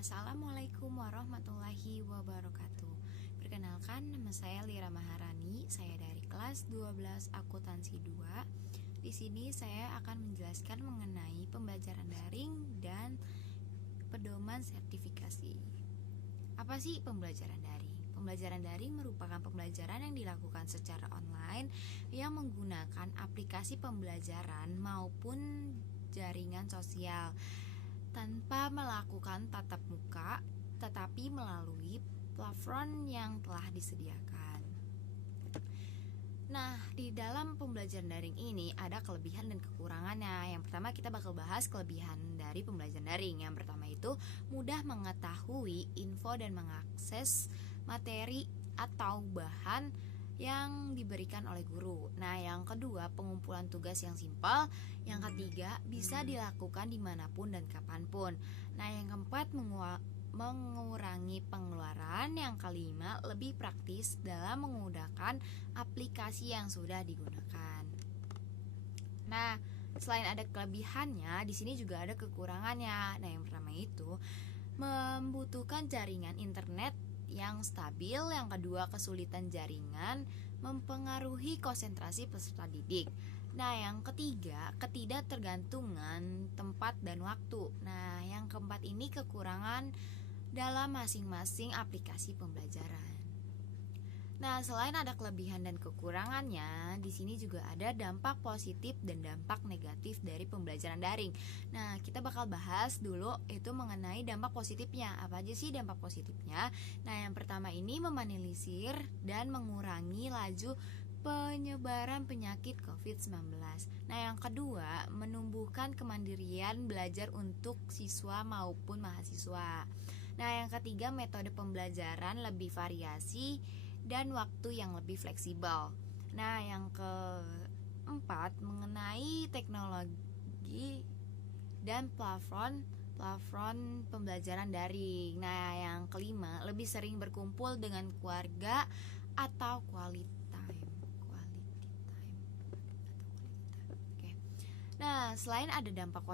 Assalamualaikum warahmatullahi wabarakatuh. Perkenalkan, nama saya Lira Maharani. Saya dari kelas 12 Akuntansi 2. Di sini saya akan menjelaskan mengenai pembelajaran daring dan pedoman sertifikasi. Apa sih pembelajaran daring? Pembelajaran daring merupakan pembelajaran yang dilakukan secara online yang menggunakan aplikasi pembelajaran maupun jaringan sosial tanpa melakukan tatap muka, tetapi melalui platform yang telah disediakan. Nah, di dalam pembelajaran daring ini ada kelebihan dan kekurangannya. Yang pertama kita bakal bahas kelebihan dari pembelajaran daring. Yang pertama itu mudah mengetahui info dan mengakses materi atau bahan yang diberikan oleh guru. Nah, yang kedua pengumpulan tugas yang simpel. Yang ketiga bisa dilakukan dimanapun dan kapanpun. Nah, yang keempat mengurangi pengeluaran. Yang kelima lebih praktis dalam menggunakan aplikasi yang sudah digunakan. Nah, selain ada kelebihannya, di sini juga ada kekurangannya. Nah, yang pertama itu membutuhkan jaringan internet yang stabil. Yang kedua, kesulitan jaringan mempengaruhi konsentrasi peserta didik. Nah, yang ketiga, ketidaktergantungan tempat dan waktu. Nah, yang keempat ini kekurangan dalam masing-masing aplikasi pembelajaran. Nah, selain ada kelebihan dan kekurangannya, di sini juga ada dampak positif dan dampak negatif dari pembelajaran daring. Nah, kita bakal bahas dulu itu mengenai dampak positifnya. Apa aja sih dampak positifnya? Nah, yang pertama ini meminimalisir dan mengurangi laju penyebaran penyakit COVID-19. Nah, yang kedua, menumbuhkan kemandirian belajar untuk siswa maupun mahasiswa. Nah, yang ketiga, metode pembelajaran lebih variasi dan waktu yang lebih fleksibel. Nah, yang keempat, mengenai teknologi dan platform pembelajaran daring. Nah, yang kelima, lebih sering berkumpul dengan keluarga atau quality time. Oke. Nah, selain ada dampak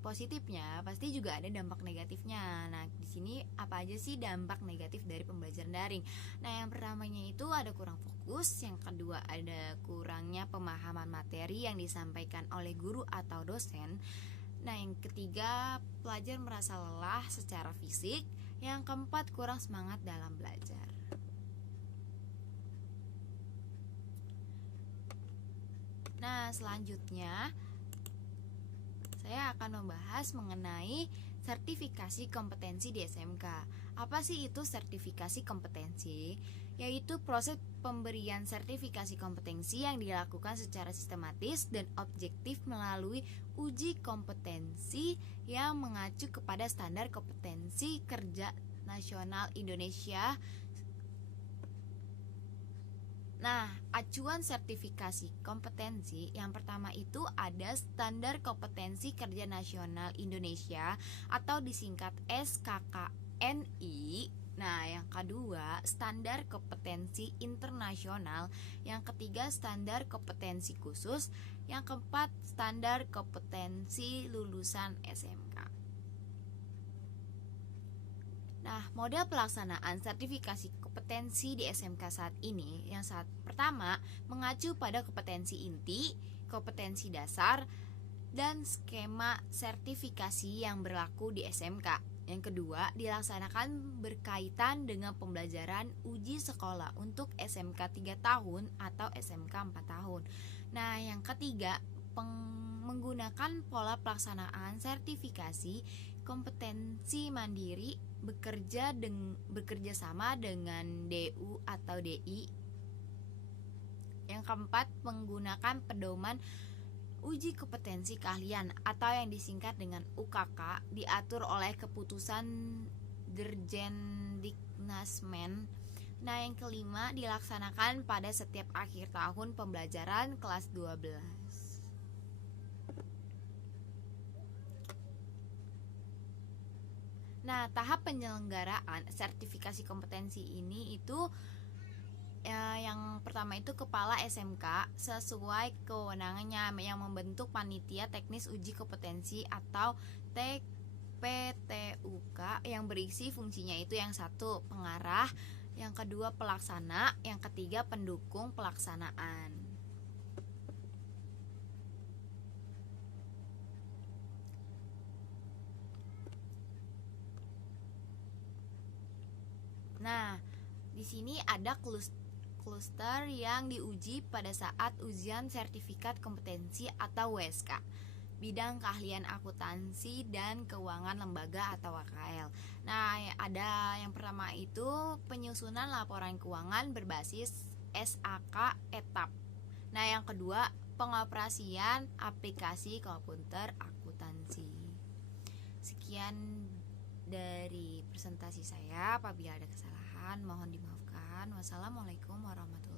positifnya, pasti juga ada dampak negatifnya. Nah, di sini apa aja sih dampak negatif dari pembelajaran daring? Nah, yang pertamanya itu ada kurang fokus, yang kedua ada kurangnya pemahaman materi yang disampaikan oleh guru atau dosen. Nah, yang ketiga, pelajar merasa lelah secara fisik, yang keempat kurang semangat dalam belajar. Nah, selanjutnya saya akan membahas mengenai sertifikasi kompetensi di SMK. Apa sih itu sertifikasi kompetensi? Yaitu proses pemberian sertifikasi kompetensi yang dilakukan secara sistematis dan objektif melalui uji kompetensi yang mengacu kepada standar kompetensi kerja nasional Indonesia. Nah, acuan sertifikasi kompetensi yang pertama itu ada Standar Kompetensi Kerja Nasional Indonesia atau disingkat SKKNI. Nah, yang kedua Standar Kompetensi Internasional. Yang ketiga Standar Kompetensi Khusus. Yang keempat Standar Kompetensi Lulusan SMK. Nah, model pelaksanaan sertifikasi kompetensi di SMK saat ini yang saat pertama mengacu pada kompetensi inti, kompetensi dasar, dan skema sertifikasi yang berlaku di SMK. Yang kedua, dilaksanakan berkaitan dengan pembelajaran uji sekolah untuk SMK 3 tahun atau SMK 4 tahun. Nah, yang ketiga, menggunakan pola pelaksanaan sertifikasi kompetensi mandiri bekerja sama dengan DU atau DI. Yang keempat, menggunakan pedoman uji kompetensi keahlian atau yang disingkat dengan UKK diatur oleh keputusan Dirjendiknasmen. Nah, yang kelima, dilaksanakan pada setiap akhir tahun pembelajaran kelas 12. Nah, tahap penyelenggaraan sertifikasi kompetensi ini itu yang pertama itu kepala SMK sesuai kewenangannya yang membentuk panitia teknis uji kompetensi atau PTUK yang berisi fungsinya itu yang satu pengarah, yang kedua pelaksana, yang ketiga pendukung pelaksanaan. Nah, di sini ada kluster yang diuji pada saat ujian sertifikat kompetensi atau WSK. Bidang keahlian akuntansi dan keuangan lembaga atau KKL. Nah, ada yang pertama itu penyusunan laporan keuangan berbasis SAK etap. Nah, yang kedua pengoperasian aplikasi komputer akuntansi. Sekian dari presentasi saya. Apabila ada kesalahan mohon dimaafkan. Wassalamualaikum warahmatullahi wabarakatuh.